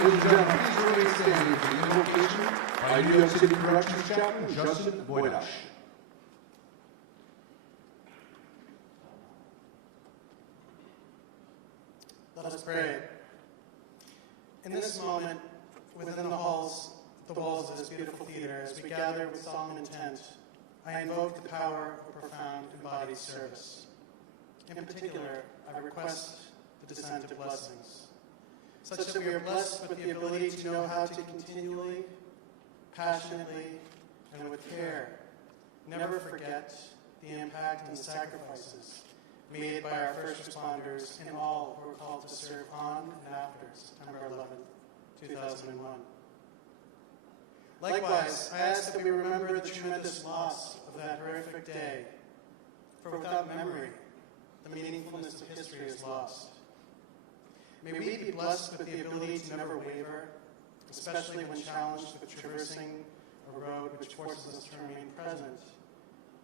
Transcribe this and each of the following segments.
Ladies and gentlemen, please remain standing for the invocation by New York City Corrections Chaplain Justin Boydash. Let us pray. In this moment, within the walls of this beautiful theater, as we gather with solemn intent, I invoke the power of profound embodied service. In particular, I request the descent of blessings, such that we are blessed with the ability to know how to continually, passionately, and with care, never forget the impact and the sacrifices made by our first responders and all who were called to serve on and after September 11th, 2001. Likewise, I ask that we remember the tremendous loss of that horrific day, for without memory, the meaningfulness of history is lost. May we be blessed with the ability to never waver, especially when challenged with traversing a road which forces us to remain present,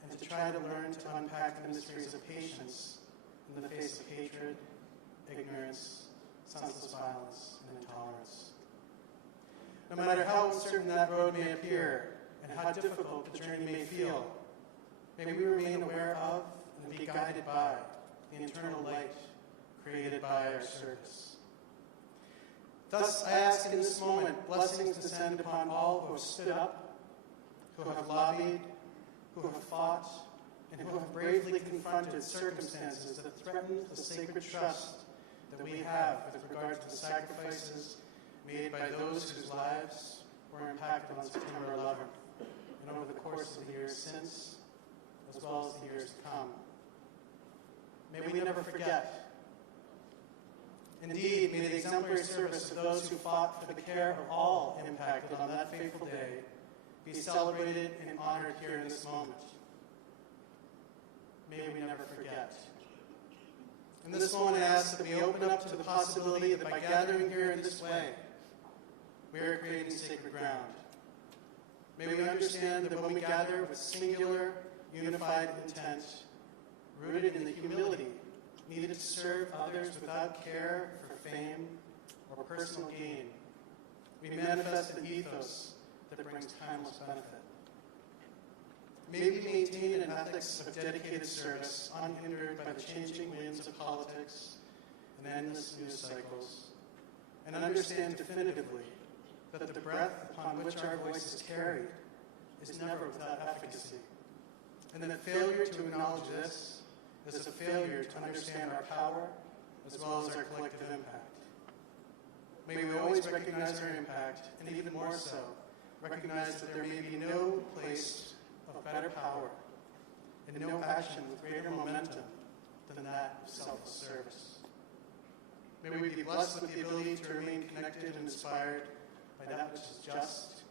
and to try to learn to unpack the mysteries of patience in the face of hatred, ignorance, senseless violence, and intolerance. No matter how uncertain that road may appear, and how difficult the journey may feel, may we remain aware of and be guided by the internal light created by our service. Thus, I ask in this moment, blessings descend upon all who have stood up, who have lobbied, who have fought, and who have bravely confronted circumstances that threaten the sacred trust that we have with regard to the sacrifices made by those whose lives were impacted on September 11th and over the course of the years since, as well as the years to come. May we never forget. Indeed, may the exemplary service of those who fought for the care of all impacted on that fateful day be celebrated and honored here in this moment. May we never forget. In this moment, I ask that we open up to the possibility that by gathering here in this way, we are creating sacred ground. May we understand that when we gather with singular, unified intent, rooted in the humility needed to serve others without care for fame or personal gain, we manifest the ethos that brings timeless benefit. May we maintain an ethics of dedicated service unhindered by the changing winds of politics and endless news cycles, and understand definitively that the breath upon which our voice is carried is never without efficacy, and that failure to acknowledge this is a failure to understand our power as well as our collective impact. May we always recognize our impact, and even more so, recognize that there may be no place of better power and no action with greater momentum than that of selfless service. May we be blessed with the ability to remain connected and inspired by that which is just,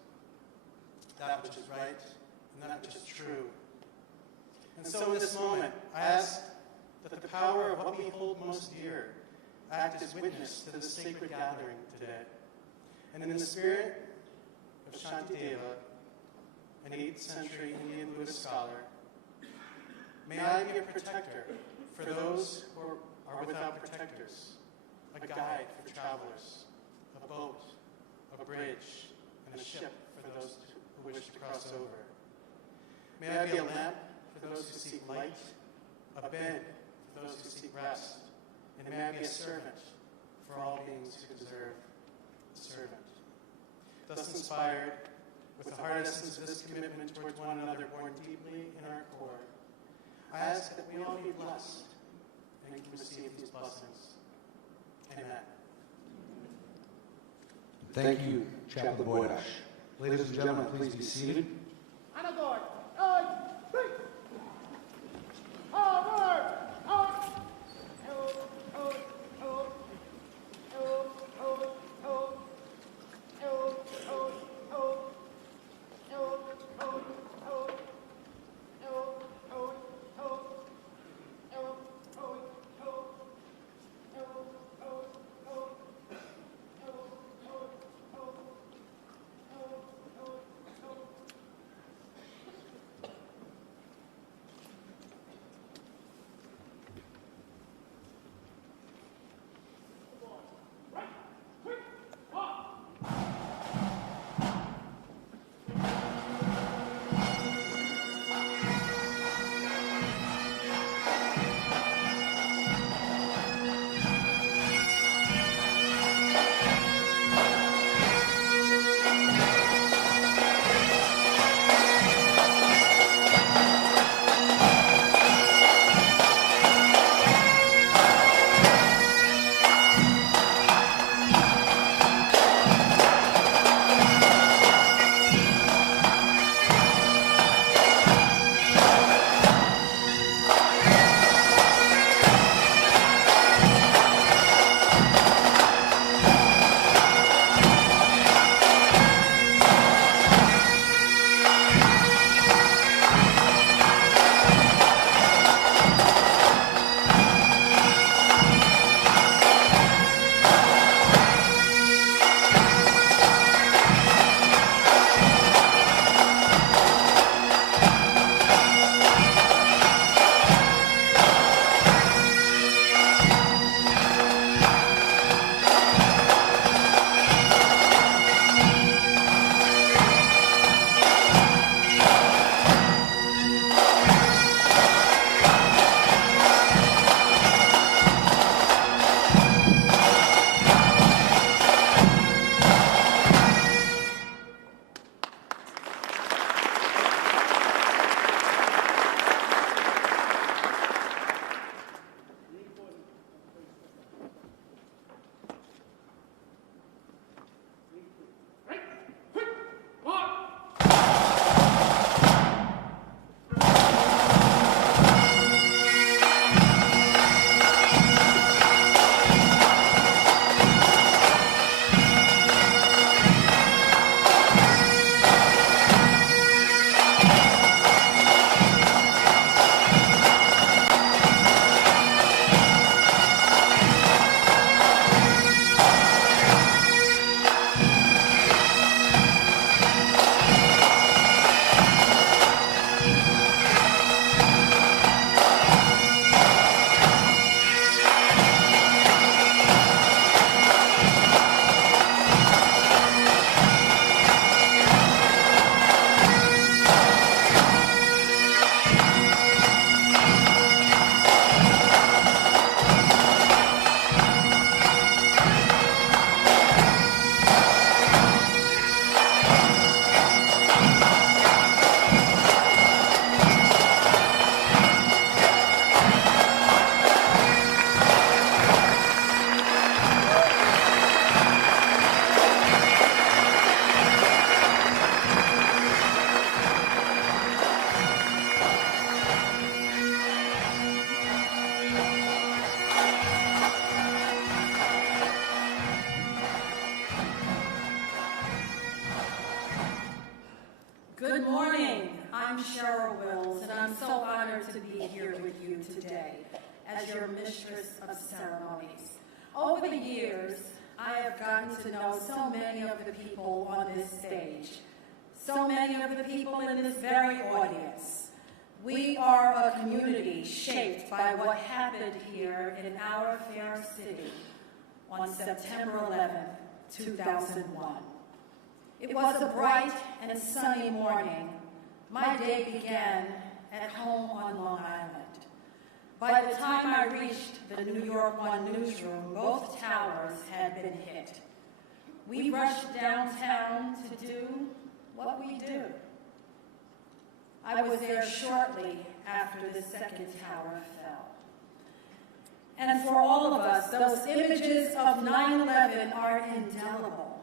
that which is right, and that which is true. And so in this moment, I ask that the power of what we hold most dear act as witness to this sacred gathering today. And in the spirit of Shantideva, an 8th century Indian Buddhist scholar, may I be a protector for those who are without protectors, a guide for travelers, a boat, a bridge, and a ship for those who wish to cross over. May I be a lamp for those who seek light, a bed for those who seek rest, and may I be a servant for all beings who deserve a servant. Thus inspired, with the heart essence of this commitment towards one another born deeply in our core, I ask that we all be blessed and can receive these blessings. Amen. Thank you, Chaplain Boydash. Ladies and gentlemen, please be seated. I'm Cheryl Wills, and I'm so honored to be here with you today as your mistress of ceremonies. Over the years, I have gotten to know so many of the people on this stage, so many of the people in this very audience. We are a community shaped by what happened here in our fair city on September 11th, 2001. It was a bright and sunny morning. My day began at home on Long Island. By the time I reached the New York One newsroom, both towers had been hit. We rushed downtown to do what we do. I was there shortly after the second tower fell. And for all of us, those images of 9/11 are indelible.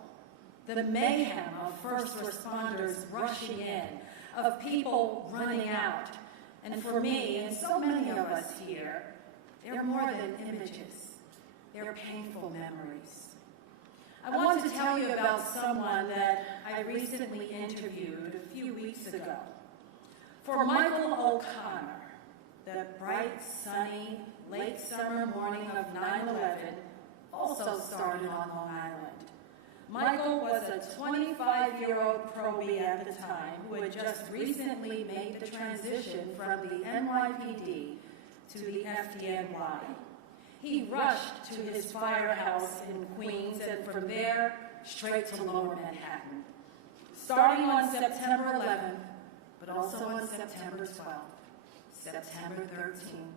The mayhem of first responders rushing in, of people running out. And for me, and so many of us here, they're more than images. They're painful memories. I want to tell you about someone that I recently interviewed a few weeks ago. For Michael O'Connor, the bright, sunny, late summer morning of 9/11 also started on Long Island. Michael was a 25-year-old probie at the time who had just recently made the transition from the NYPD to the FDNY. He rushed to his firehouse in Queens and from there straight to Lower Manhattan. Starting on September 11th, but also on September 12th, September 13th,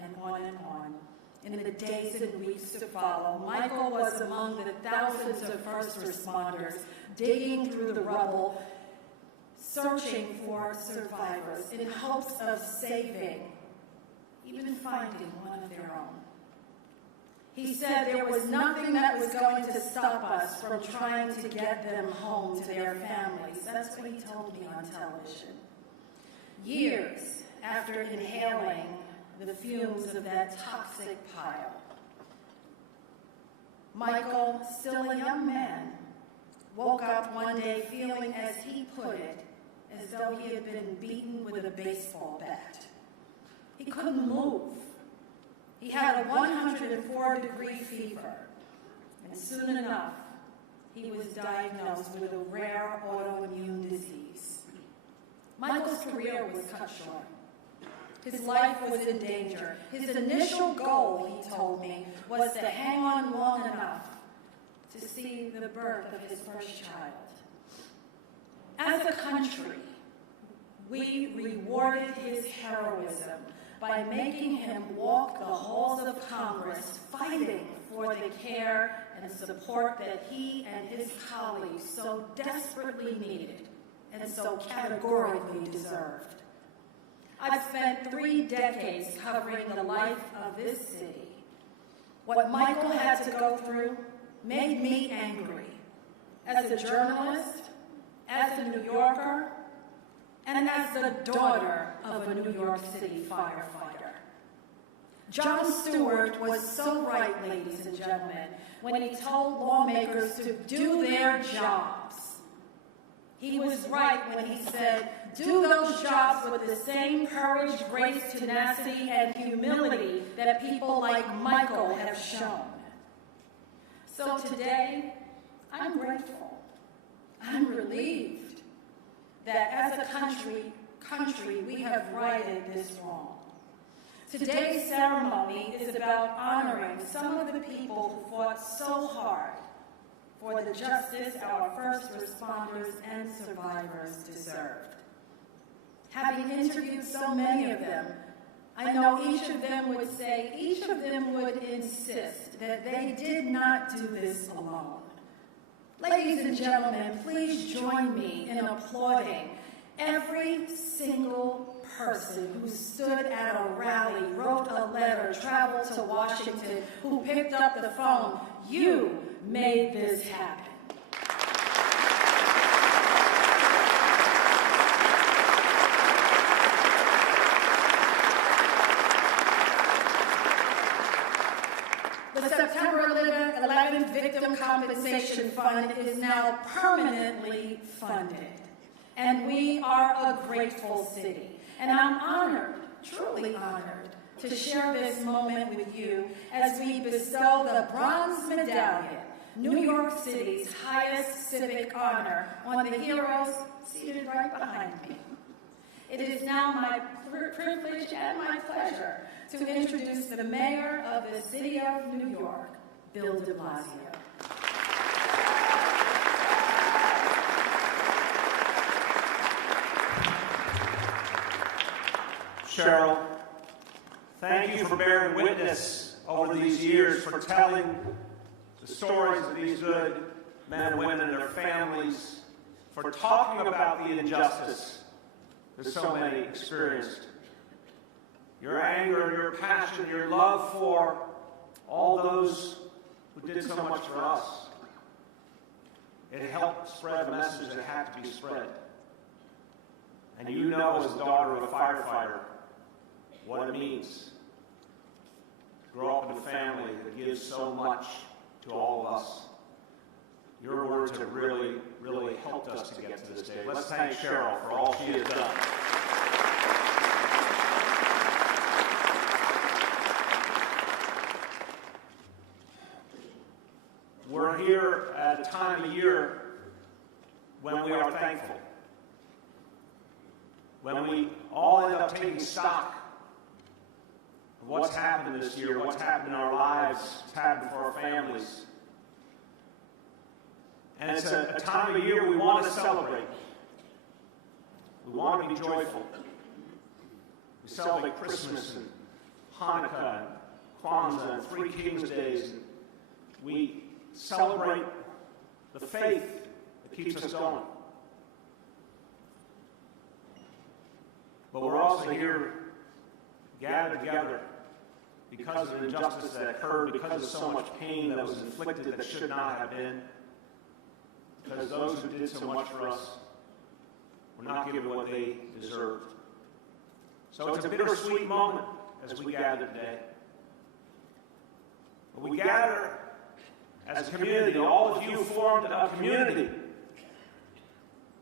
and on. In the days and weeks to follow, Michael was among the thousands of first responders digging through the rubble, searching for survivors in hopes of saving, even finding one of their own. He said there was nothing that was going to stop us from trying to get them home to their families. That's what he told me on television. Years after inhaling the fumes of that toxic pile, Michael, still a young man, woke up one day feeling, as he put it, as though he had been beaten with a baseball bat. He couldn't move. He had a 104-degree fever, and soon enough, he was diagnosed with a rare autoimmune disease. Michael's career was cut short. His life was in danger. His initial goal, he told me, was to hang on long enough to see the birth of his first child. As a country, we rewarded his heroism by making him walk the halls of Congress, fighting for the care and support that he and his colleagues so desperately needed and so categorically deserved. I've spent 3 decades covering the life of this city. What Michael had to go through made me angry as a journalist, as a New Yorker, and as the daughter of a New York City firefighter. John Stewart was so right, ladies and gentlemen, when he told lawmakers to do their jobs. He was right when he said, do those jobs with the same courage, grace, tenacity, and humility that people like Michael have shown. So today, I'm grateful. I'm relieved that as a country, we have righted this wrong. Today's ceremony is about honoring some of the people who fought so hard for the justice our first responders and survivors deserved. Having interviewed so many of them, I know each of them would insist that they did not do this alone. Ladies and gentlemen, please join me in applauding every single person who stood at a rally, wrote a letter, traveled to Washington, who picked up the phone. You made this happen. The September 11th Victim Compensation Fund is now permanently funded. And we are a grateful city. And I'm honored, truly honored, to share this moment with you as we bestow the Bronze Medallion, New York City's highest civic honor, on the heroes seated right behind me. It is now my privilege and my pleasure to introduce the Mayor of the City of New York, Bill de Blasio. Cheryl, thank you for bearing witness over these years, for telling the stories of these good men and women and their families, for talking about the injustice that so many experienced. Your anger, your passion, your love for all those who did so much for us. It helped spread the message that had to be spread. And you know, as the daughter of a firefighter, what it means to grow up in a family that gives so much to all of us. Your words have really, really helped us to get to this day. Let's thank Cheryl for all she has done. We're here at a time of year when we are thankful. When we all end up taking stock of what's happened this year, what's happened in our lives, what's happened for our families. And it's a time of year we want to celebrate. We want to be joyful. We celebrate Christmas and Hanukkah and Kwanzaa and Three Kings Days. We celebrate the faith that keeps us going. But we're also here gathered together because of the injustice that occurred, because of so much pain that was inflicted that should not have been, because those who did so much for us were not given what they deserved. So it's a bittersweet moment as we gather today. But we gather as a community. All of you formed a community,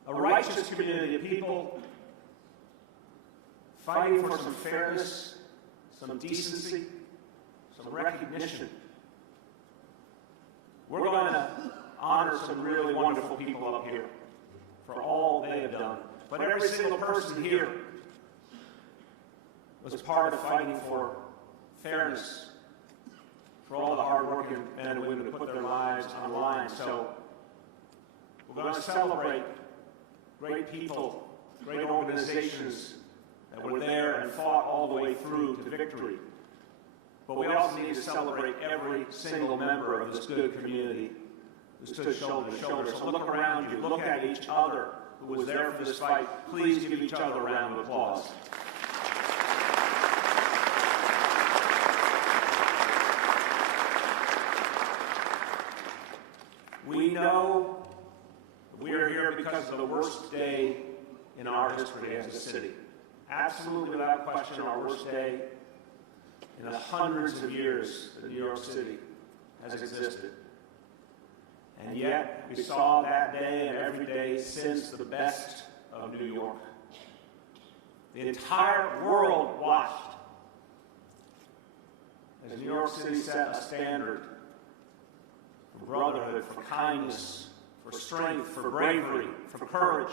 a righteous community of people fighting for some fairness, some decency, some recognition. We're going to honor some really wonderful people up here for all they have done. But every single person here was part of fighting for fairness, for all the hard-working men and women who put their lives on the line. So we're going to celebrate great people, great organizations that were there and fought all the way through to victory. But we also need to celebrate every single member of this good community who stood shoulder to shoulder. So look around you, look at each other who was there for this fight. Please give each other a round of applause. We know we are here because of the worst day in our history as a city. Absolutely, without question, our worst day in the hundreds of years that New York City has existed. And yet, we saw that day and every day since the best of New York. The entire world watched as New York City set a standard for brotherhood, for kindness, for strength, for bravery, for courage.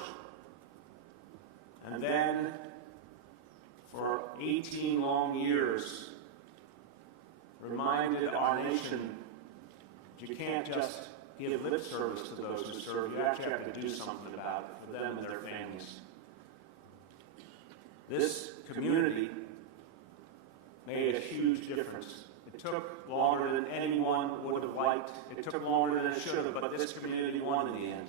And then, for 18 long years, reminded our nation that you can't just give lip service to those who serve. You actually have to do something about it for them and their families. This community made a huge difference. It took longer than anyone would have liked. It took longer than it should have, but this community won in the end.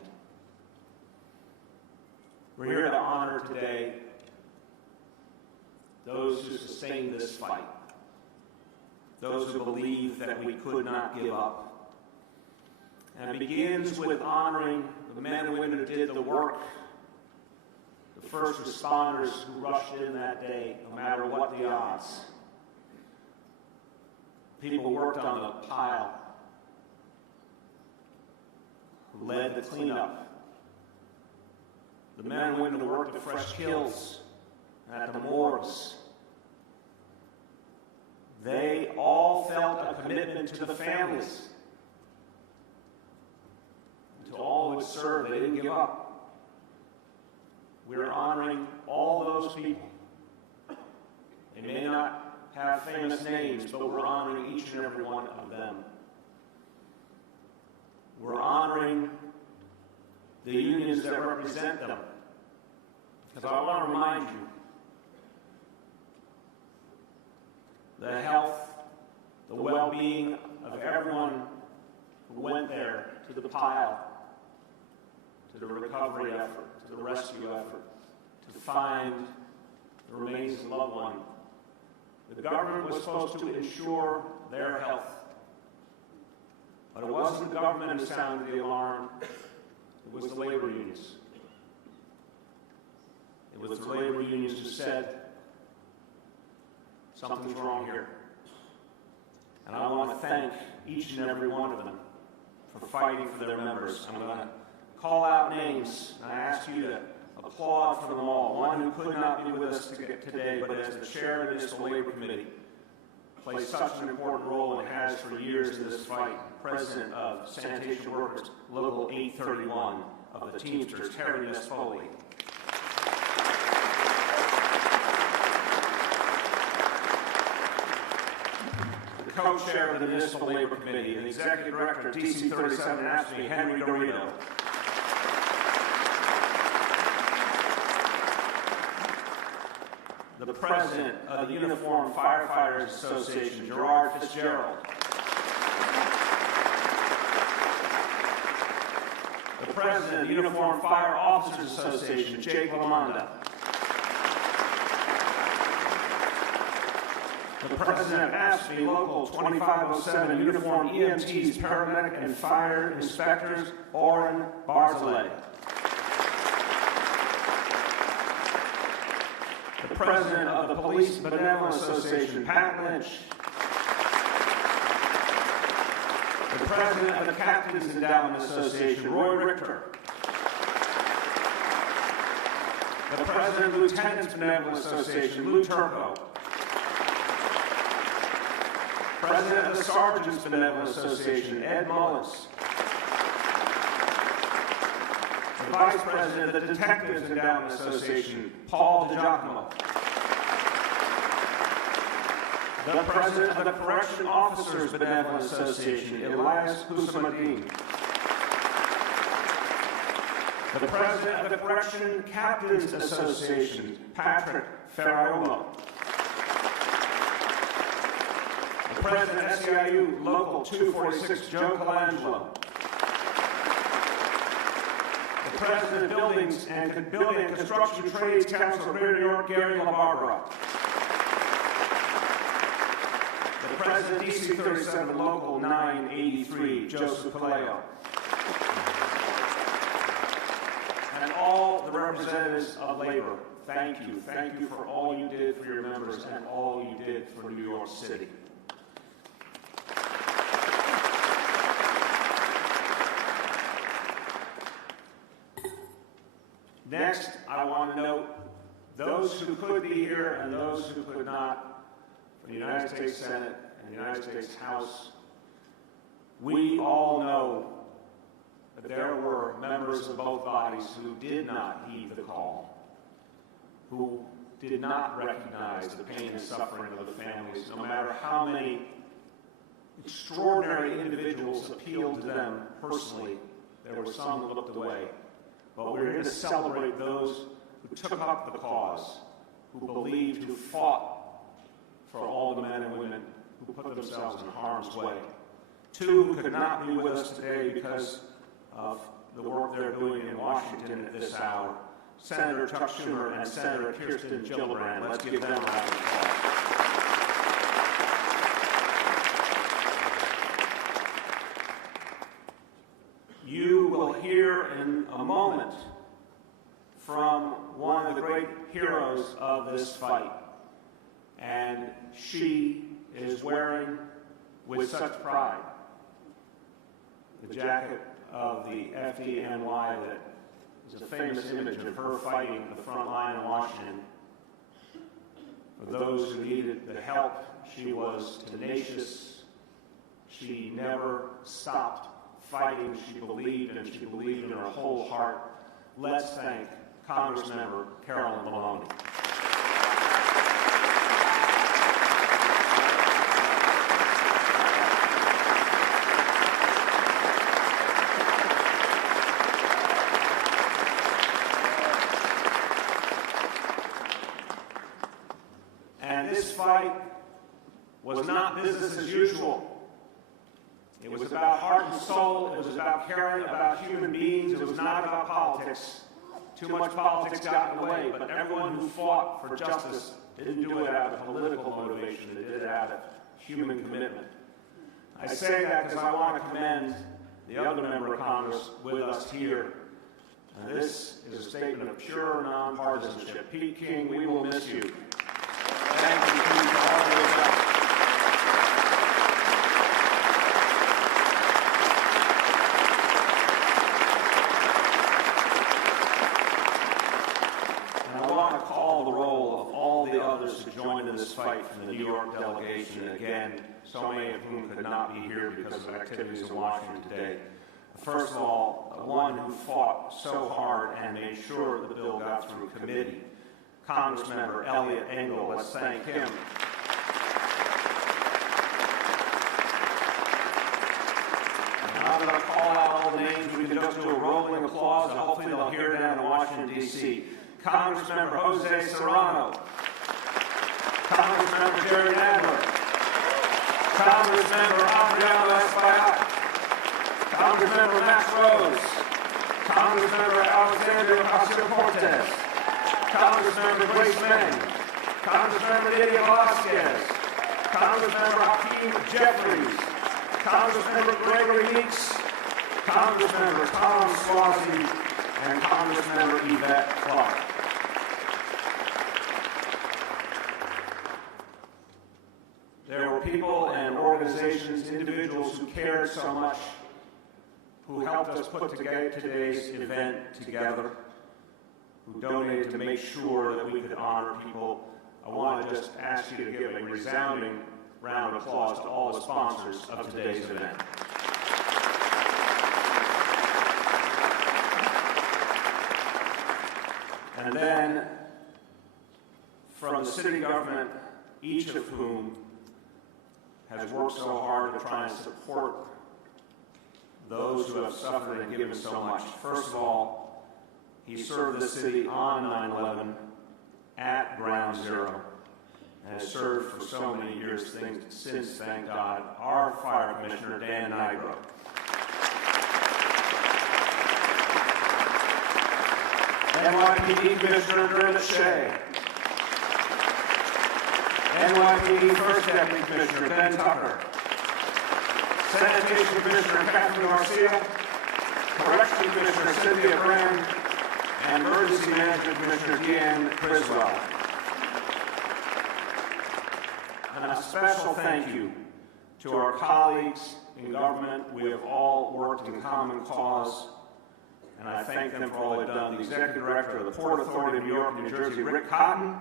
We're here to honor today those who sustained this fight, those who believe that we could not give up. And it begins with honoring the men and women who did the work, the first responders who rushed in that day, no matter what the odds. People who worked on the pile, who led the cleanup, the men and women who worked at Fresh Kills, at the morgues. They all felt a commitment to the families, and to all who had served. They didn't give up. We're honoring all those people. They may not have famous names, but we're honoring each and every one of them. We're honoring the unions that represent them. Because I want to remind you, the health, the well-being of everyone who went there to the pile, to the recovery effort, to the rescue effort, to find the remains of a loved one. The government was supposed to ensure their health. But it wasn't the government who sounded the alarm, it was the labor unions. It was the labor unions who said, something's wrong here. And I want to thank each and every one of them for fighting for their members. I'm going to call out names, and I ask you to applaud for them all. One who could not be with us today, but as the chair of the Municipal Labor Committee, plays such an important role and has for years in this fight, President of Sanitation Workers, Local 831 of the Teamsters, Terry Foley. Co-chair of the Municipal Labor Committee and the Executive Director of DC 37 AFSCME, Henry Dorito. The President of the Uniformed Firefighters Association, Gerard Fitzgerald. The President of the Uniformed Fire Officers Association, Jake Lamonda. The President of AFSCME Local 2507, Uniformed EMTs, Paramedic, and Fire Inspectors, Oren Barzilay. The President of the Police Benevolent Association, Pat Lynch. The President of the Captains Endowment Association, Roy Richter. The President of the Lieutenants Benevolent Association, Lou Turco. President of the Sergeants Benevolent Association, Ed Mullins. The Vice President of the Detectives Endowment Association, Paul DiGiacomo. The President of the Correction Officers Benevolent Association, Elias Hussamadin. The President of the Correction Captains Association, Patrick Ferraiolo. The President of SEIU Local 246, Joe Colangelo. The President of Building and Construction Trades Council of Greater New York, Gary LaBarbera. The President of DC 37 Local 983, Joseph Paleo. And all the representatives of labor, thank you. Thank you for all you did for your members and all you did for New York City. Next, I want to note those who could be here and those who could not, from the United States Senate and the United States House. We all know that there were members of both bodies who did not heed the call, who did not recognize the pain and suffering of the families, no matter how many extraordinary individuals appealed to them personally. There were some who looked away. But we're here to celebrate those who took up the cause, who believed, who fought for all the men and women who put themselves in harm's way. Two who could not be with us today because of the work they're doing in Washington at this hour, Senator Chuck Schumer and Senator Kirsten Gillibrand. Let's give them a round of applause. You will hear in a moment from one of the great heroes of this fight. And she is wearing, with such pride, the jacket of the FDNY that There's a famous image of her fighting at the front line in Washington. For those who needed the help, she was tenacious. She never stopped fighting. She believed, and she believed in her whole heart. Let's thank Congressmember Carolyn Maloney. And this fight was not business as usual. It was about heart and soul. It was about caring about human beings. It was not about politics. Too much politics got in the way, but everyone who fought for justice didn't do it out of political motivation. They did it out of human commitment. I say that because I want to commend the other member of Congress with us here. And this is a statement of pure nonpartisanship. Pete King, we will miss you. Thank you, Pete, for all your help. To join in this fight from the New York delegation, again, so many of whom could not be here because of activities in Washington today. First of all, the one who fought so hard and made sure the bill got through committee, Congressmember Elliot Engel. Let's thank him. Now that I call out all the names, we can just do a rolling applause, and hopefully they'll hear it down in Washington, D.C. Congressmember Jose Serrano. Congressmember Jerry Nadler, Congressmember Adriano Espaillat, Congressmember Max Rose, Congressmember Alexandria Ocasio-Cortez, Congressmember Grace Meng, Congressmember Lydia Velasquez, Congressmember Hakeem Jeffries, Congressmember Gregory Meeks, Congressmember Tom Suozzi, and Congressmember Yvette Clarke. There were people and organizations, individuals who cared so much, who helped us put today's event together, who donated to make sure that we could honor people. I want to just ask you to give a resounding round of applause to all the sponsors of today's event. And then, from the city government, each of whom has worked so hard to try and support those who have suffered and given so much. First of all, he served the city on 9/11 at Ground Zero and has served for so many years since, thank God, our Fire Commissioner, Dan Nigro. NYPD Commissioner Dermot Shea. NYPD First Deputy Commissioner Ben Tucker. Sanitation Commissioner Catherine Garcia. Correction Commissioner Cynthia Brand. And Emergency Management Commissioner Deanne Criswell. And a special thank you to our colleagues in government. We have all worked in common cause, and I thank them for all they've done. The Executive Director of the Port Authority of New York and New Jersey, Rick Cotton,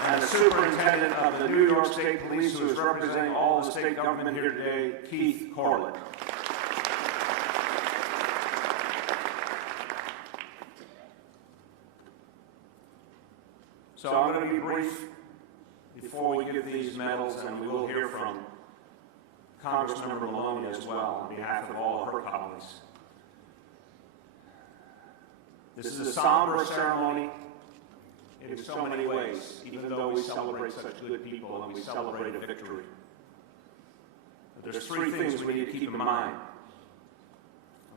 and the Superintendent of the New York State Police, who is representing all the state government here today, Keith Corlett. So I'm going to be brief before we give these medals, and we will hear from Congressmember Maloney as well on behalf of all of her colleagues. This is a somber ceremony in so many ways, even though we celebrate such good people and we celebrate a victory. But there's three things we need to keep in mind.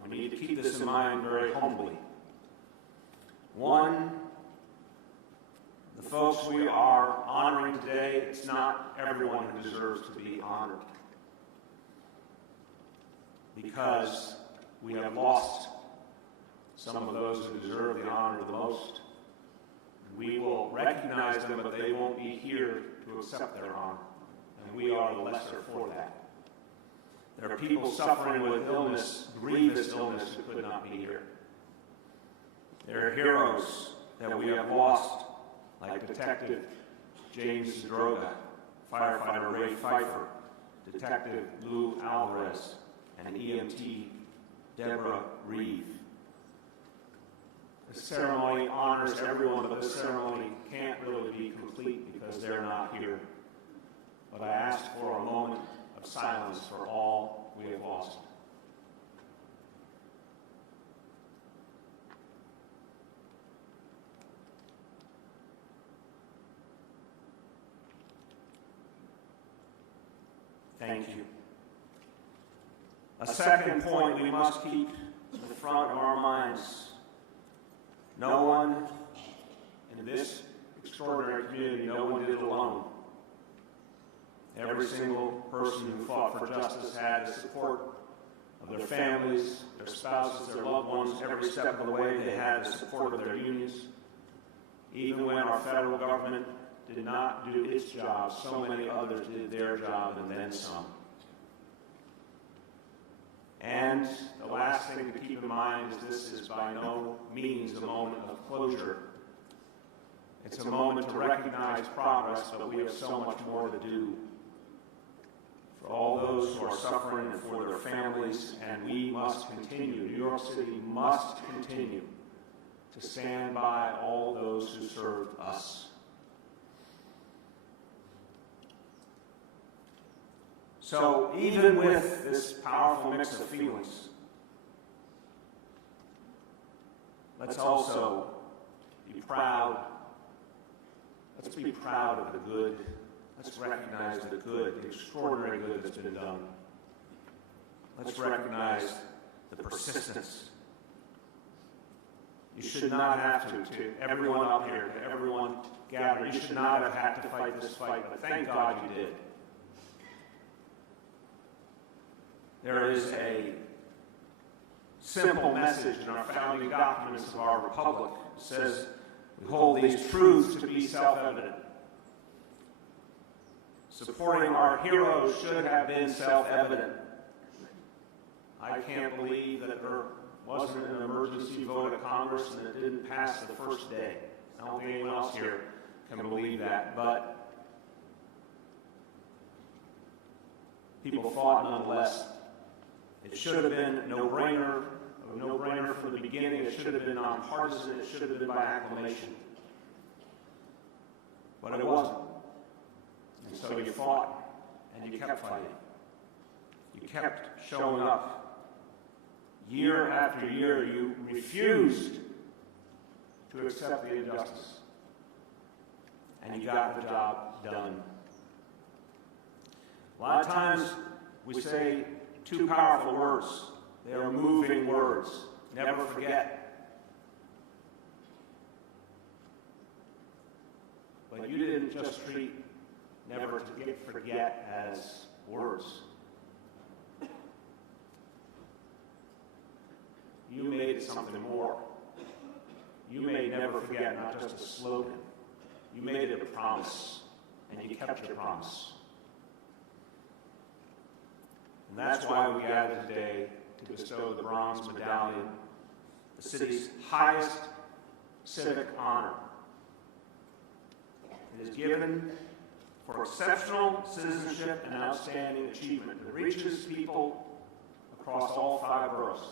We need to keep this in mind very humbly. One, the folks we are honoring today, it's not everyone who deserves to be honored, because we have lost some of those who deserve the honor the most. We will recognize them, but they won't be here to accept their honor, and we are the lesser for that. There are people suffering with illness, grievous illness, who could not be here. There are heroes that we have lost, like Detective James Droga, firefighter Ray Pfeiffer, Detective Lou Alvarez, and EMT Deborah Reeve. The ceremony honors everyone, but the ceremony can't really be complete because they're not here. But I ask for a moment of silence for all we have lost. Thank you. A second point we must keep in the front of our minds. No one in this extraordinary community, no one did it alone. Every single person who fought for justice had the support of their families, their spouses, their loved ones. Every step of the way, they had the support of their unions. Even when our federal government did not do its job, so many others did their job and then some. And the last thing to keep in mind is this is by no means a moment of closure. It's a moment to recognize progress, but we have so much more to do. For all those who are suffering and for their families, and we must continue, New York City must continue to stand by all those who served us. So even with this powerful mix of feelings, let's also be proud. Let's be proud of the good. Let's recognize the good, the extraordinary good that's been done. Let's recognize the persistence. You should not have to everyone up here, to everyone gathered, you should not have had to fight this fight, but thank God you did. There is a simple message in our founding documents of our republic. It says, we hold these truths to be self-evident. Supporting our heroes should have been self-evident. I can't believe that there wasn't an emergency vote at Congress and it didn't pass the first day. I don't think anyone else here can believe that, but people fought nonetheless. It should have been a no-brainer from the beginning. It should have been nonpartisan. It should have been by acclamation. But it wasn't. And so you fought, and you kept fighting. You kept showing up. Year after year, you refused to accept the injustice. And you got the job done. A lot of times, we say two powerful words. They are moving words. Never forget. But you didn't just treat never to forget as words. You made it something more. You made never forget not just a slogan. You made it a promise, and you kept your promise. And that's why we gather today to bestow the Bronze Medallion, the city's highest civic honor. It is given for exceptional citizenship and outstanding achievement that reaches people across all 5 boroughs.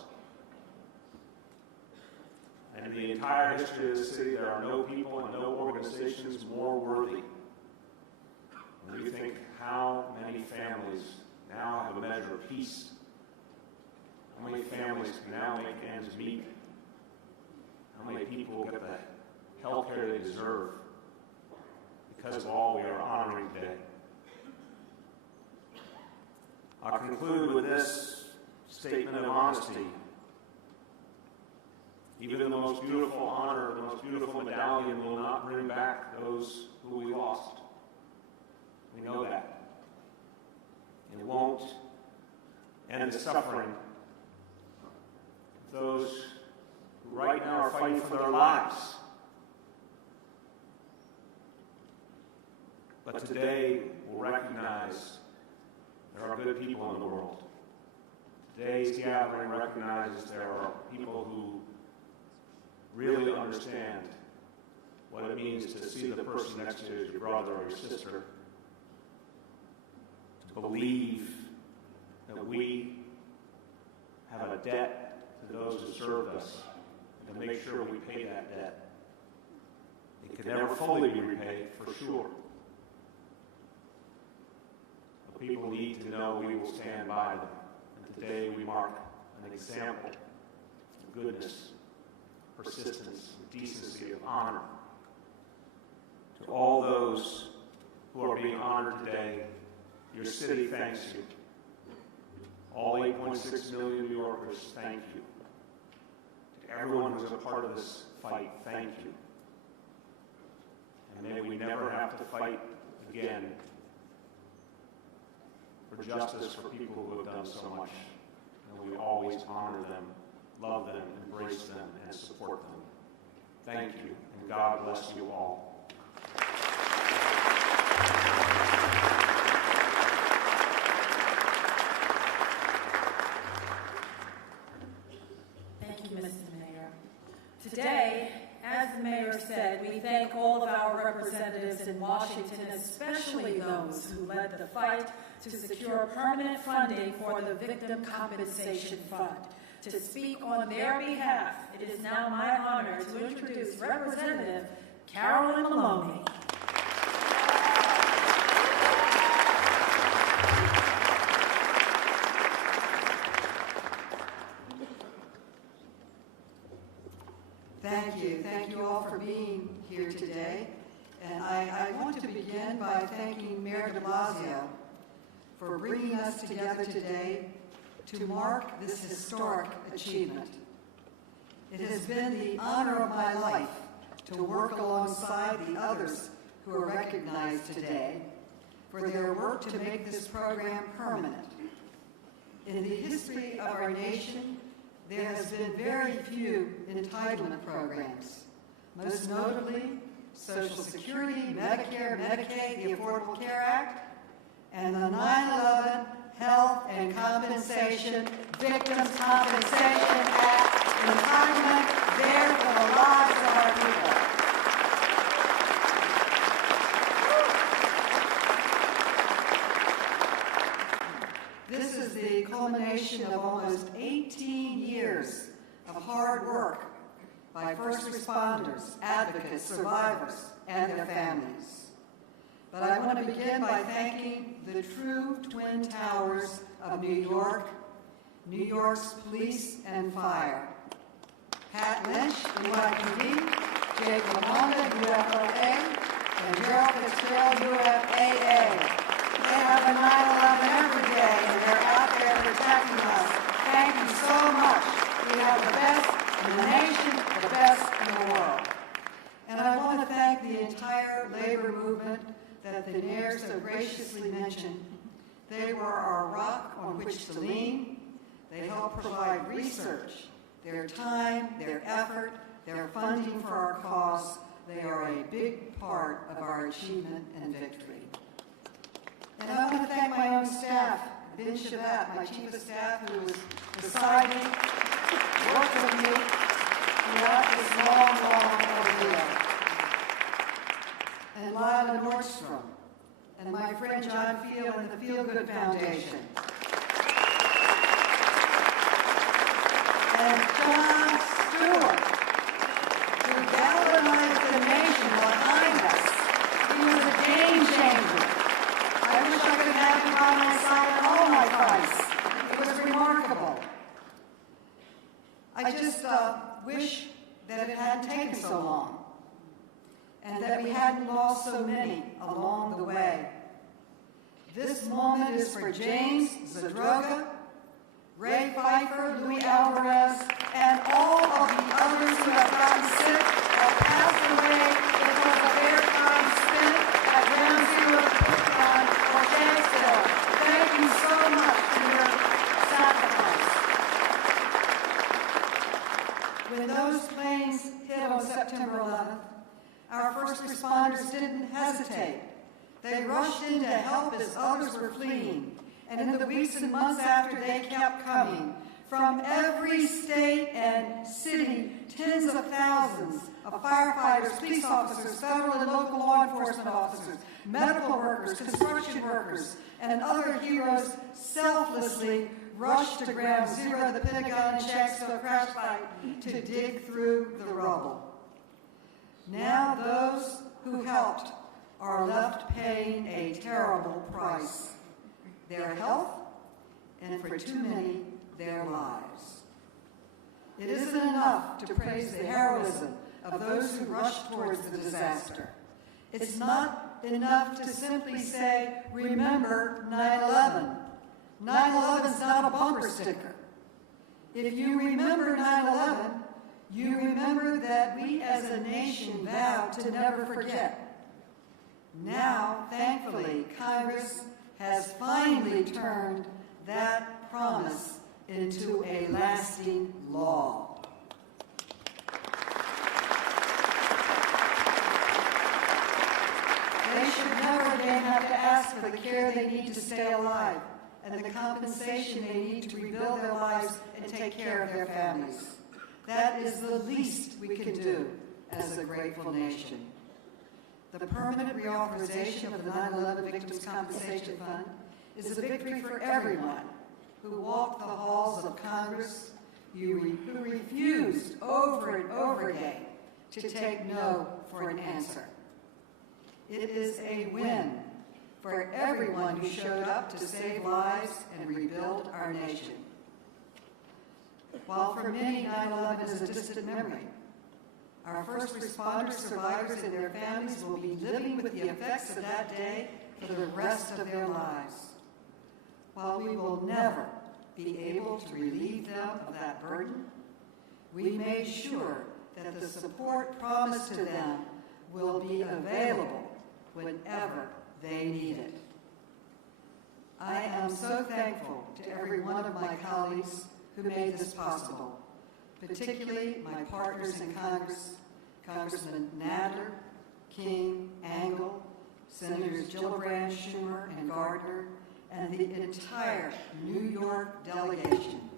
And in the entire history of the city, there are no people and no organizations more worthy. And we think how many families now have a measure of peace. How many families can now make ends meet? How many people get the health care they deserve because of all we are honoring today? I'll conclude with this statement of honesty. Even the most beautiful honor, the most beautiful medallion will not bring back those who we lost. We know that. It won't end the suffering of those who right now are fighting for their lives. But today we'll recognize there are good people in the world. Today's gathering recognizes there are people who really understand what it means to see the person next to you as your brother or your sister, to believe that we have a debt to those who served us, and to make sure we pay that debt. It can never fully be repaid, for sure. But people need to know we will stand by them. And today we mark an example of goodness, persistence, decency, of honor. To all those who are being honored today, your city thanks you. All 8.6 million New Yorkers, thank you. To everyone who's a part of this fight, thank you. And may we never have to fight again for justice for people who have done so much. And we always honor them, love them, embrace them, and support them. Thank you, and God bless you all. Thank you, Mr. Mayor. Today, as the mayor said, we thank all of our representatives in Washington, especially those who led the fight to secure permanent funding for the Victim Compensation Fund. To speak on their behalf, it is now my honor to introduce Representative Carolyn Maloney. Thank you all for being here today. And I want to begin by thanking Mayor de Blasio for bringing us together today to mark this historic achievement. It has been the honor of my life to work alongside the others who are recognized today for their work to make this program permanent. In the history of our nation, there has been very few entitlement programs, most notably Social Security, Medicare, Medicaid, the Affordable Care Act, and the 9/11 Health and Compensation Victims Compensation Act, entitlement there for the lives of our people. This is the culmination of almost 18 years of hard work by first responders, advocates, survivors, and their families. But I want to begin by thanking the true twin towers of New York, New York's police and fire. Pat Lynch, NYPD, Jake LaMonda, UFOA, and Gerald Fitzgerald, UFAA. They have a 9/11 every day, and they're out there protecting us. Thank you so much. We have the best in the nation, the best in the world. And I want to thank the entire labor movement that the mayor so graciously mentioned. They were our rock on which to lean. They helped provide research, their time, their effort, their funding for our cause. They are a big part of our achievement and victory. And I want to thank my own staff, Ben Shavat, my chief of staff, who was beside me, worked with me throughout this long ordeal. And Lila Nordstrom, and my friend John Field and the Feel Good Foundation. And John Stewart, who galvanized the nation behind us. He was a game changer. I wish I could have him by my side in all my fights. It was remarkable. I just wish that it hadn't taken so long, and that we hadn't lost so many along the way. This moment is for James Zadroga, Ray Pfeiffer, Louis Alvarez, and all of the others who have gotten sick or passed away because of their time spent at Ground Zero or Jacksonville. Thank you so much for your sacrifice. When those planes hit on September 11th, our first responders didn't hesitate. They rushed in to help as others were fleeing, and in the weeks and months after, they kept coming. From every state and city, tens of thousands of firefighters, police officers, federal and local law enforcement officers, medical workers, construction workers, and other heroes selflessly rushed to ground zero the Pentagon Jacksonville crash site to dig through the rubble. Now those who helped are left paying a terrible price. Their health, and for too many, their lives. It isn't enough to praise the heroism of those who rushed towards the disaster. It's not enough to simply say, remember 9/11. 9/11 is not a bumper sticker. If you remember 9/11, you remember that we as a nation vowed to never forget. Now, thankfully, Congress has finally turned that promise into a lasting law. They should never again have to ask for the care they need to stay alive and the compensation they need to rebuild their lives and take care of their families. That is the least we can do as a grateful nation. The permanent reauthorization of the 9/11 Victims' Compensation Fund is a victory for everyone who walked the halls of Congress, who refused over and over again to take no for an answer. It is a win for everyone who showed up to save lives and rebuild our nation. While for many 9/11 is a distant memory, our first responders, survivors, and their families will be living with the effects of that day for the rest of their lives. While we will never be able to relieve them of that burden, we made sure that the support promised to them will be available whenever they need it. I am so thankful to every one of my colleagues who made this possible, particularly my partners in Congress, Congressman Nadler, King, Angle, Senators Gillibrand, Schumer, and Gardner, and the entire New York delegation.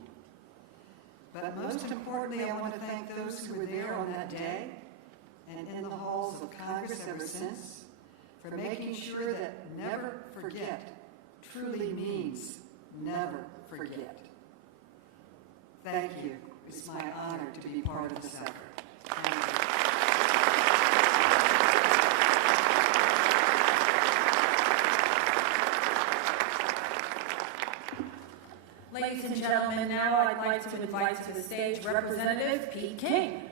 But most importantly, I want to thank those who were there on that day and in the halls of Congress ever since for making sure that never forget truly means never forget. Thank you. It's my honor to be part of this effort. Thank you. Ladies and gentlemen, now I'd like to invite to the stage Representative Pete King.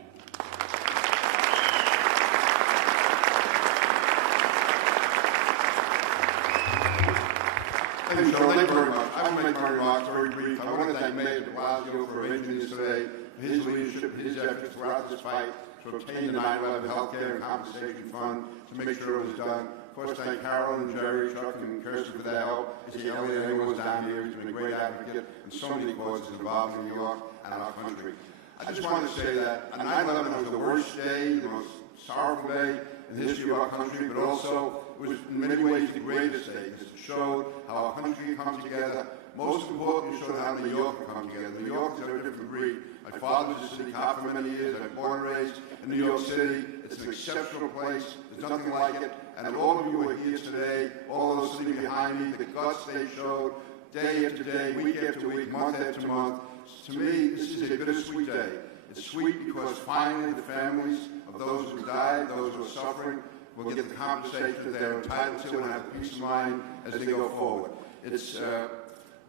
Thank you, Cheryl. Thank you very much. I will make my remarks very brief. I want to thank Mayor de Blasio for arranging this today, for his leadership, his efforts throughout this fight to obtain the 9/11 Healthcare and Compensation Fund to make sure it was done. Of course, thank Carol and Jerry, Chuck, and Kirsten for their help. I see Elliot Engel's down here. He's been a great advocate in so many causes involved in New York and our country. I just want to say that 9/11 was the worst day, the most sorrowful day in the history of our country, but also it was in many ways the greatest day because it showed how our country comes together. Most importantly, it showed how New York can come together. New York is of a different breed. My father was a city cop for many years. I was born and raised in New York City. It's an exceptional place. There's nothing like it. And all of you are here today, all of those sitting behind me, the guts they showed day after day, week after week, month after month. To me, this is a bittersweet day. It's sweet because finally the families of those who died, those who are suffering, will get the compensation they're entitled to and have peace of mind as they go forward. It's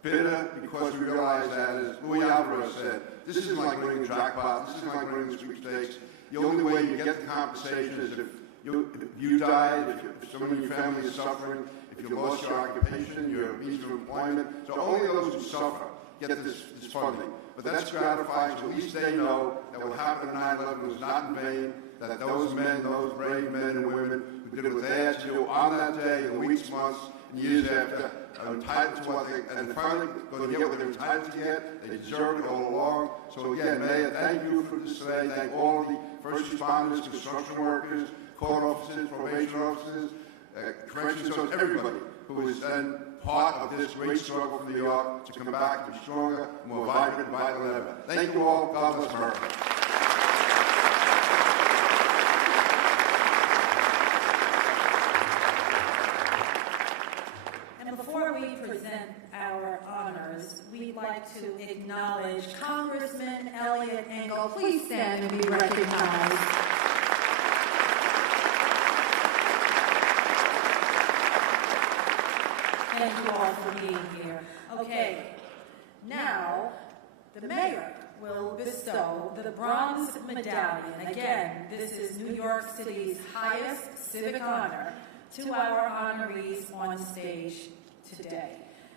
bitter because we realize that, as Louis Alvarez said, this isn't like winning the jackpot, this isn't like winning the sweepstakes. The only way you get the compensation is if you died, if someone in your family is suffering, if you lost your occupation, your means of employment. So only those who suffer get this funding. But that's gratifying, so at least they know that what happened on 9/11 was not in vain, that those men, those brave men and women who did what they had to do on that day, in the weeks, months, and years after, are entitled to what they, and finally going to get what they're entitled to get. They deserve it all along. So again, Mayor, thank you for this today. Thank all the first responders, construction workers, court officers, probation officers, corrections officers, everybody who has done part of this great struggle for New York to come back to stronger, more vibrant, vital than ever. Thank you all. God bless America. And before we present our honors, we'd like to acknowledge Congressman Elliot Engel. Please stand and be recognized. Thank you all for being here. Okay, now the mayor will bestow the Bronze Medallion. Again, this is New York City's highest civic honor to our honorees on stage today.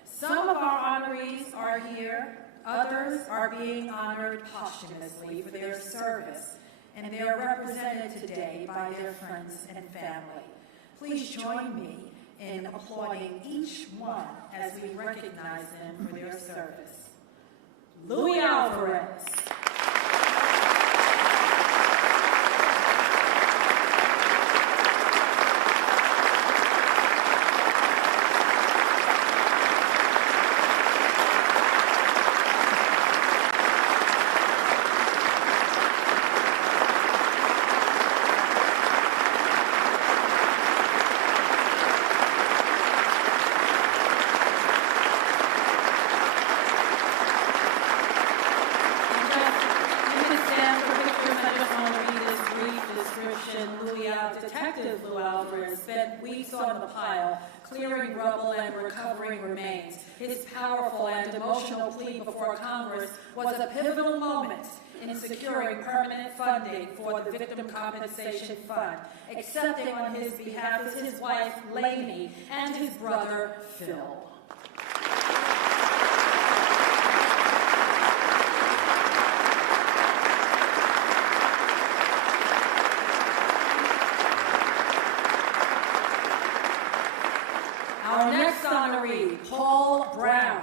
Some of our honorees are here, others are being honored posthumously for their service, and they are represented today by their friends and family. Please join me in applauding each one as we recognize them for their service. Louis Alvarez. Detective Lou Alvarez spent weeks on the pile, clearing rubble and recovering remains. His powerful and emotional plea before Congress was a pivotal moment in securing permanent funding for the Victim Compensation Fund. Accepting on his behalf is his wife, Lainey, and his brother, Phil. Our next honoree, Paul Brown.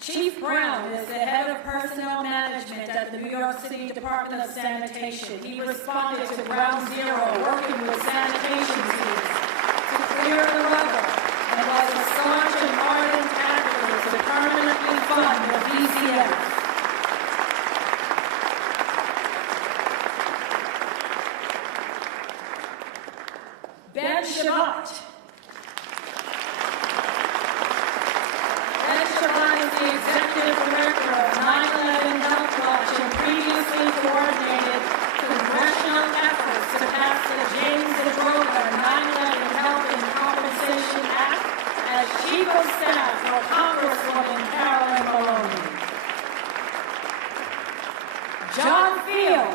Chief Brown is the head of personnel management at the New York City Department of Sanitation. He responded to Ground Zero, working with sanitation teams to clear the rubble, and was a staunch and ardent advocate to permanently fund the VCF. Ben Shabbat. The Executive Director of 9/11 Health Watch and previously coordinated congressional efforts to pass the James Zadroga 9/11 Health and Compensation Act as Chief of Staff for Congresswoman Carolyn Maloney. John Field.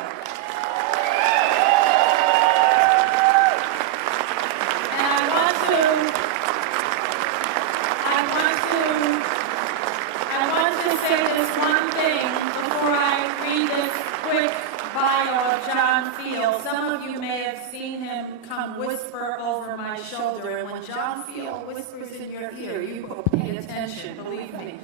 Say this one thing before I read this quick bio of John Field. Some of you may have seen him come whisper over my shoulder, and when John Field whispers in your ear, you will pay attention, believe me.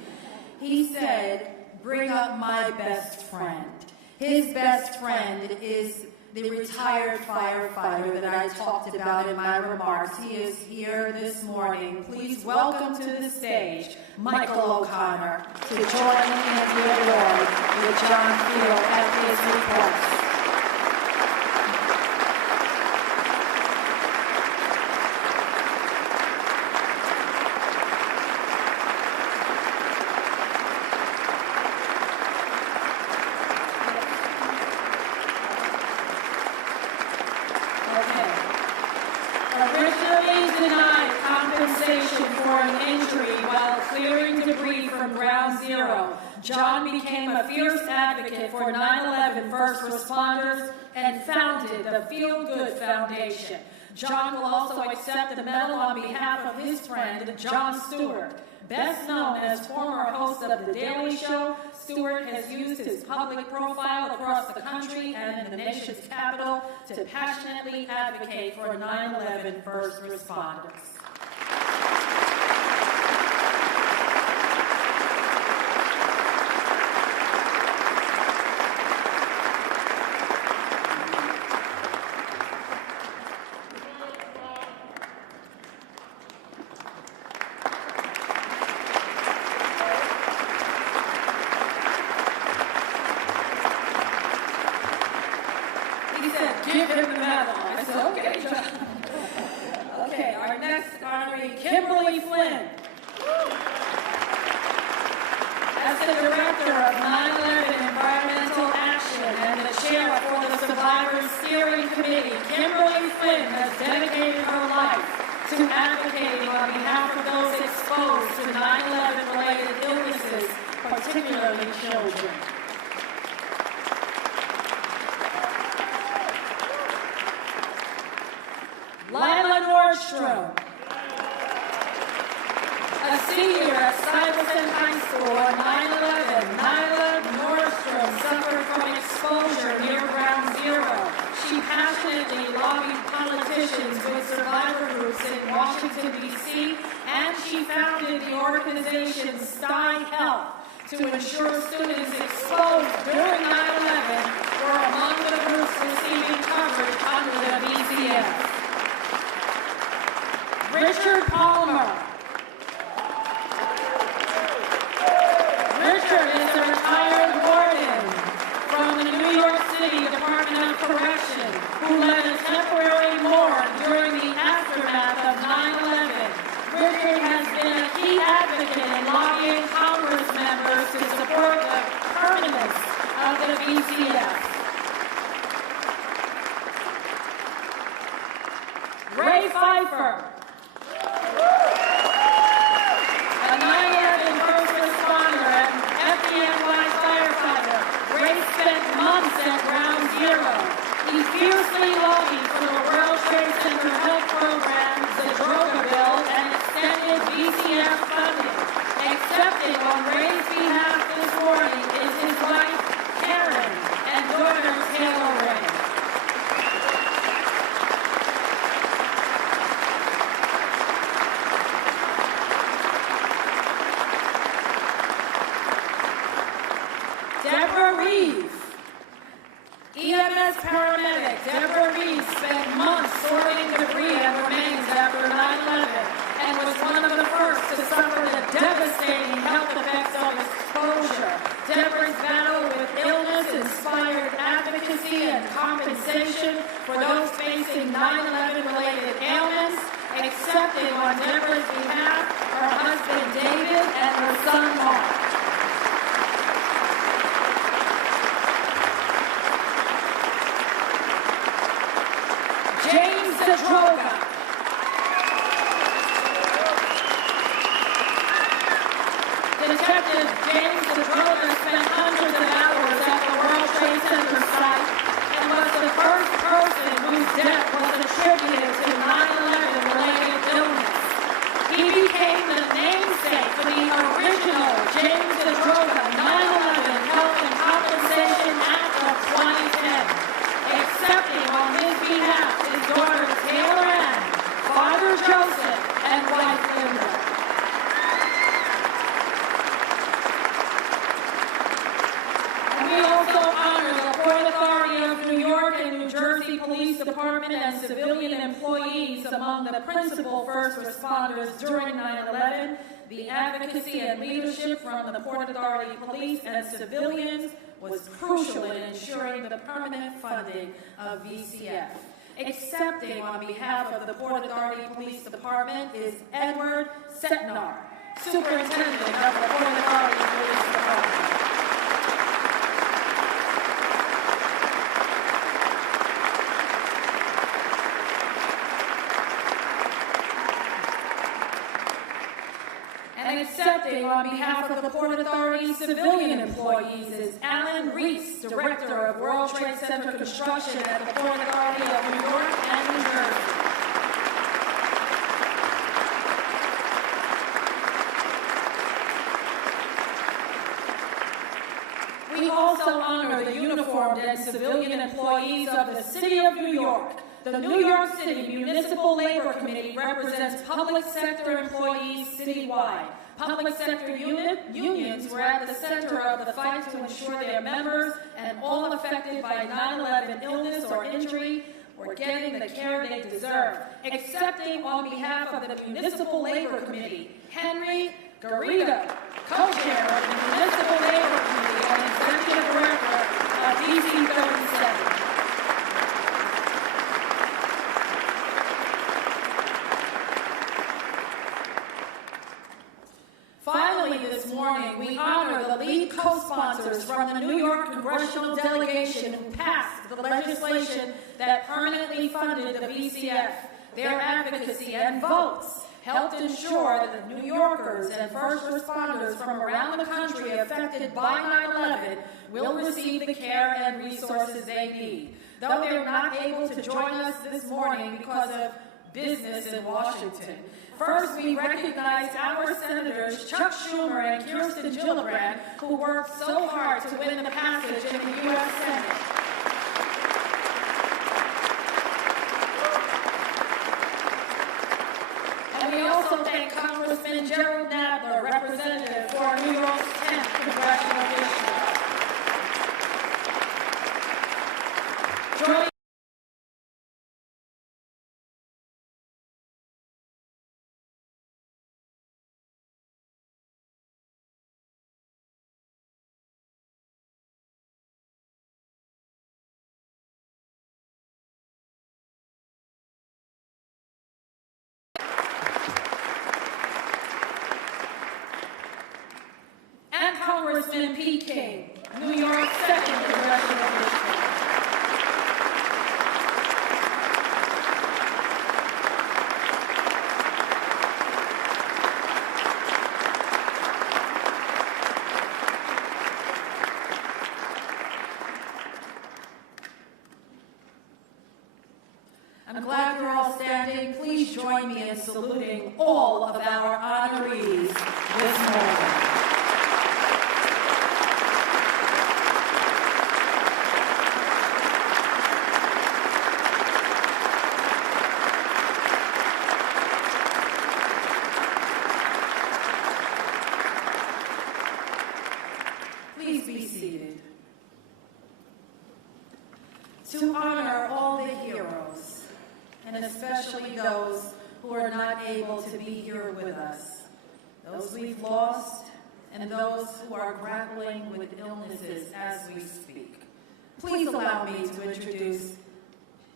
He said, "Bring up my best friend." His best friend is the retired firefighter that I talked about in my remarks. He is here this morning. Please welcome to the stage Michael O'Connor to join in the award with John Field at his request. Originally denied compensation for an injury while clearing debris from Ground Zero, John became a fierce advocate for 9/11 first responders and founded the Feel Good Foundation. John will also accept the medal on behalf of his friend, Jon Stewart. Best known as former host of The Daily Show, Stewart has used his public profile across the country and in the nation's capital to passionately advocate for 9/11 first responders. give him the medal. I said, okay, John. Okay, our next honoree, Kimberly Flynn. As the director of 9/11 Environmental Action and the chair for the Survivors Steering Committee, Kimberly Flynn has dedicated her life to advocating on behalf of those exposed to 9/11 related illnesses, particularly children. Lila Nordstrom, a senior at Stuyvesant High School on 9/11, Lila Nordstrom suffered from exposure near Ground Zero. She passionately lobbied politicians with survivor groups in Washington, D.C., and she founded the organization Stye Health to ensure students exposed during 9/11 were among the groups receiving coverage under the VCF. Richard Palmer. Richard is a retired warden from the New York City Department of Correction who led a temporary morgue during the aftermath of 9/11. Richard has been a key advocate in lobbying Congress members to support the permanence of the VCF. Ray Pfeiffer. A 9/11 first responder and FDNY firefighter, Ray spent months at Ground Zero. He fiercely lobbied for the World Trade Center health program, the Droga Bill, and extended VCF funding. Accepting on Ray's behalf this morning is his wife, Karen, and daughter, Taylor Ray. Deborah Reeves. EMS paramedic Deborah Reeves spent months sorting debris and remains after 9/11 and was one of the first to suffer the devastating health effects of exposure. Deborah's battle with illness inspired advocacy and compensation for those facing 9/11 related ailments, accepting on Deborah's behalf her husband David and her son Mark. James Zadroga. Detective James Zadroga spent hundreds of hours at the World Trade Center site and was the first person whose death was attributed to 9/11 related illness. He became the namesake for the original James Zadroga 9/11 Health and Compensation Act of 2010. Accepting on his behalf his daughter Taylor Ann, father Joseph, and wife Linda. And we also honor the Port Authority of New York and New Jersey Police Department and civilian employees among the principal first responders during 9/11. The advocacy and leadership from the Port Authority Police and civilians was crucial in ensuring the permanent funding of VCF. Accepting on behalf of the Port Authority Police Department is Edward Setnar, Superintendent of the Port Authority Police Department. And accepting on behalf of the Port Authority civilian employees is Alan Reese, Director of World Trade Center Construction at the Port Authority of New York and New Jersey. We also honor the uniformed and civilian employees of the City of New York. The New York City Municipal Labor Committee represents public sector employees citywide. Public sector unions were at the center of the fight to ensure their members and all affected by 9/11 illness or injury were getting the care they deserve. Accepting on behalf of the Municipal Labor Committee, Henry Garrido, co-chair of the Municipal Labor Committee and executive director of DC 37. congressional delegation who passed the legislation that permanently funded the VCF. Their advocacy and votes helped ensure that the New Yorkers and first responders from around the country affected by 9/11 will receive the care and resources they need. Though they're not able to join us this morning because of business in Washington, first we recognize our senators Chuck Schumer and Kirsten Gillibrand, who worked so hard to win the passage in the U.S. Senate. And we also thank Congressman Gerald Nadler, representative for New York's 10th Congressional District. Joining and Congressman P. King, New York's 2nd Congressional District. I'm glad you're all standing. Please join me in saluting all of our honorees this morning. Please be seated. To honor all the heroes, and especially those who are not able to be here with us, those we've lost, and those who are grappling with illnesses as we speak. Please allow me to introduce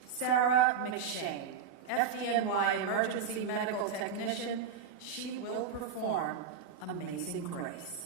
Sarah McShane, FDNY Emergency Medical Technician. She will perform Amazing Grace.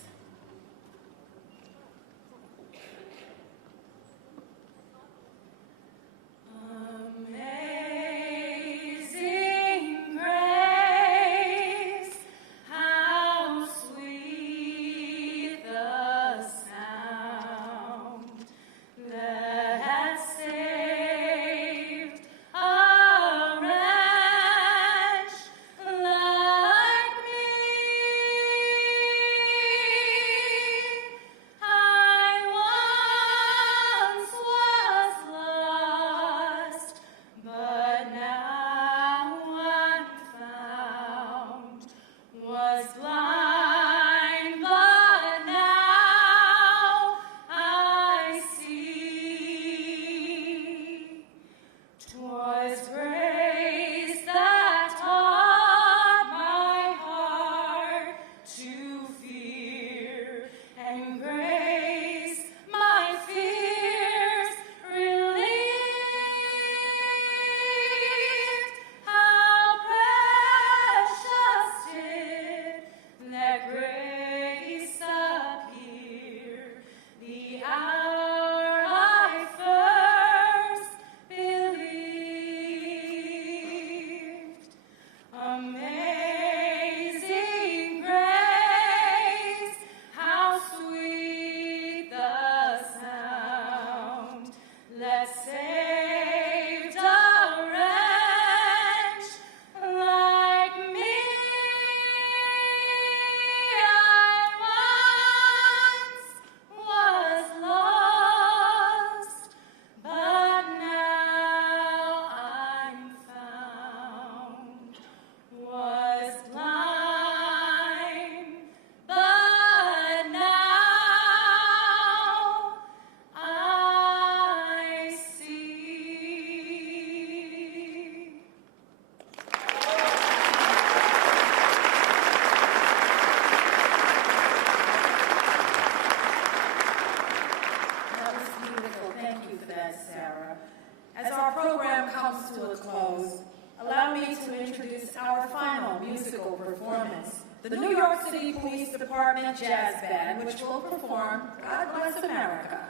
The New York City Police Department Jazz Band, which will perform God Bless America.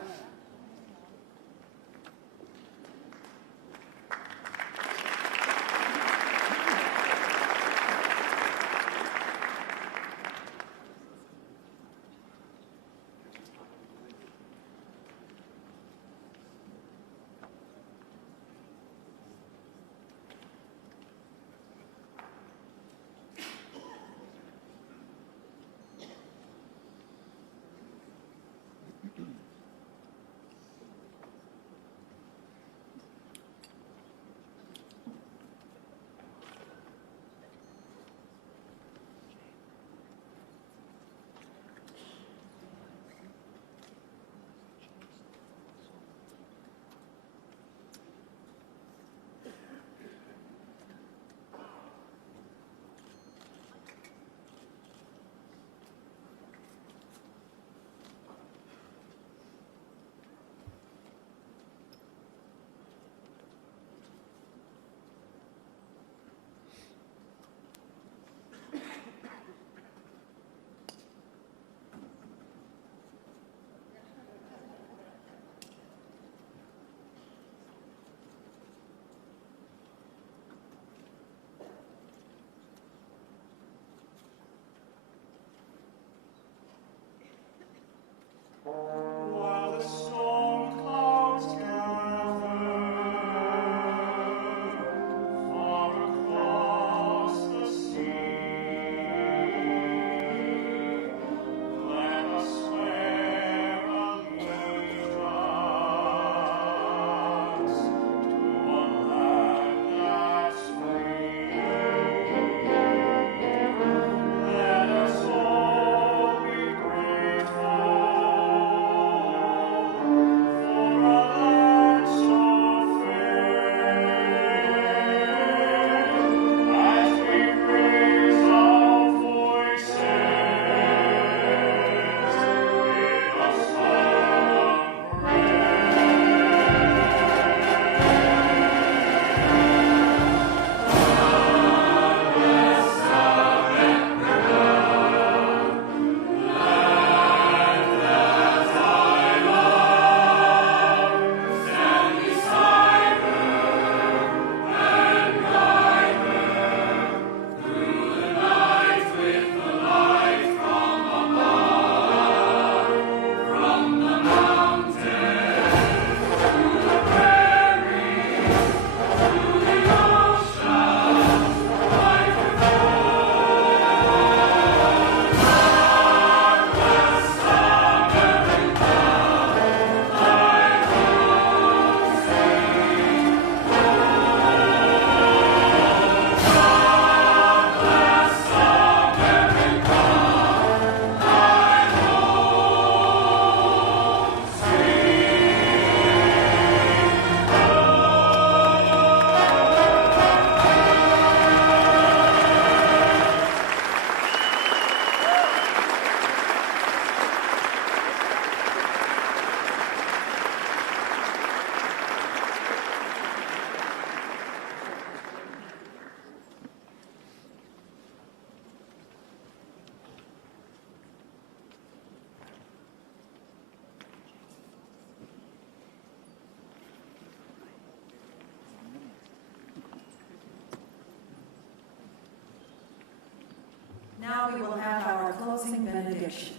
we will have our closing benediction.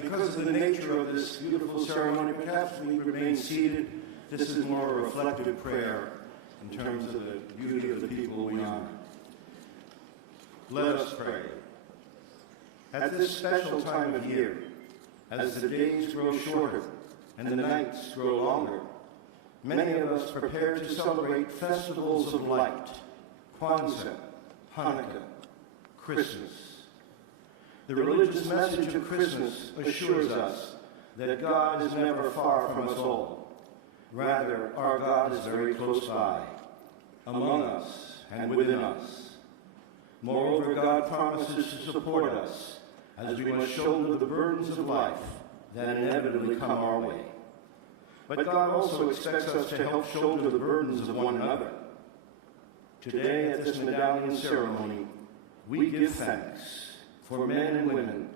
Because of the nature of this beautiful ceremony, perhaps we remain seated. This is more a reflective prayer in terms of the beauty of the people we honor. Let us pray. At this special time of year, as the days grow shorter and the nights grow longer, many of us prepare to celebrate festivals of light, Kwanzaa, Hanukkah, Christmas. The religious message of Christmas assures us that God is never far from us all. Rather, our God is very close by, among us and within us. Moreover, God promises to support us as we must shoulder the burdens of life that inevitably come our way. But God also expects us to help shoulder the burdens of one another. Today, at this medallion ceremony, we give thanks for men and women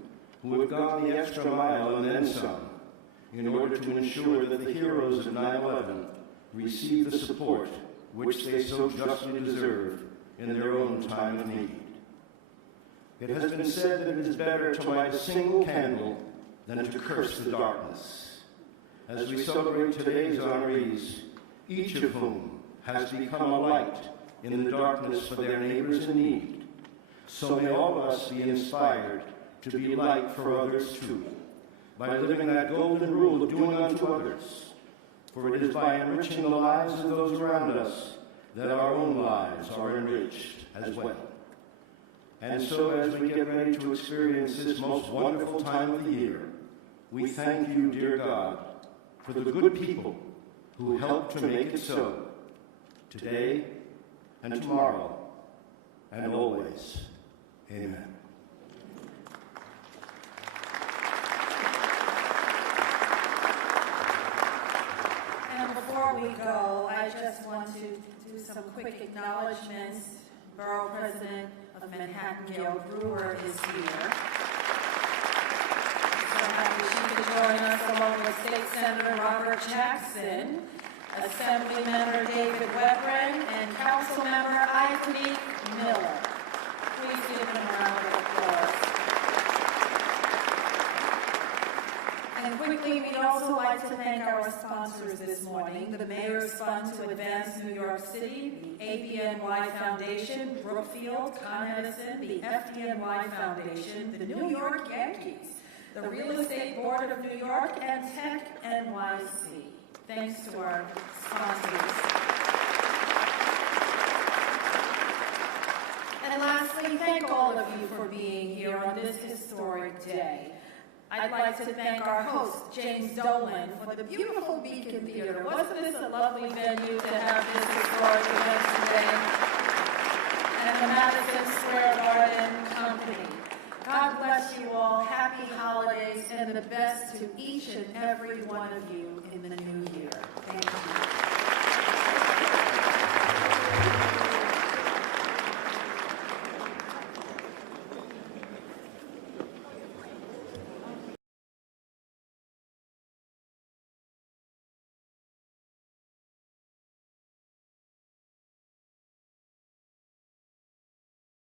who have gone the extra mile and then some in order to ensure that the heroes of 9/11 receive the support which they so justly deserve in their own time of need. It has been said that it is better to light a single candle than to curse the darkness. As we celebrate today's honorees, each of whom has become a light in the darkness for their neighbors in need, so may all of us be inspired to be light for others too, by living that golden rule of doing unto others. For it is by enriching the lives of those around us that our own lives are enriched as well. And so as we get ready to experience this most wonderful time of the year, we thank you, dear God, for the good people who helped to make it so, today and tomorrow and always. Amen. And before we go, I just want to do some quick acknowledgments. Borough President of Manhattan, Gail Brewer, is here. So happy she could join us, along with State Senator Robert Jackson, Assemblymember David Webren, and Councilmember Anthony Miller. Please give them a round of applause. And quickly, we'd also like to thank our sponsors this morning: the Mayor's Fund to Advance New York City, the ABNY Foundation, Brookfield, Con Edison, the FDNY Foundation, the New York Yankees, the Real Estate Board of New York, and Tech NYC. Thanks to our sponsors. And lastly, thank all of you for being here on this historic day. I'd like to thank our host, James Dolan, for the beautiful Beacon Theater. Wasn't this a lovely venue to have this historic event today? And the Madison Square Garden Company. God bless you all. Happy holidays and the best to each and every one of you in the new year. Thank you.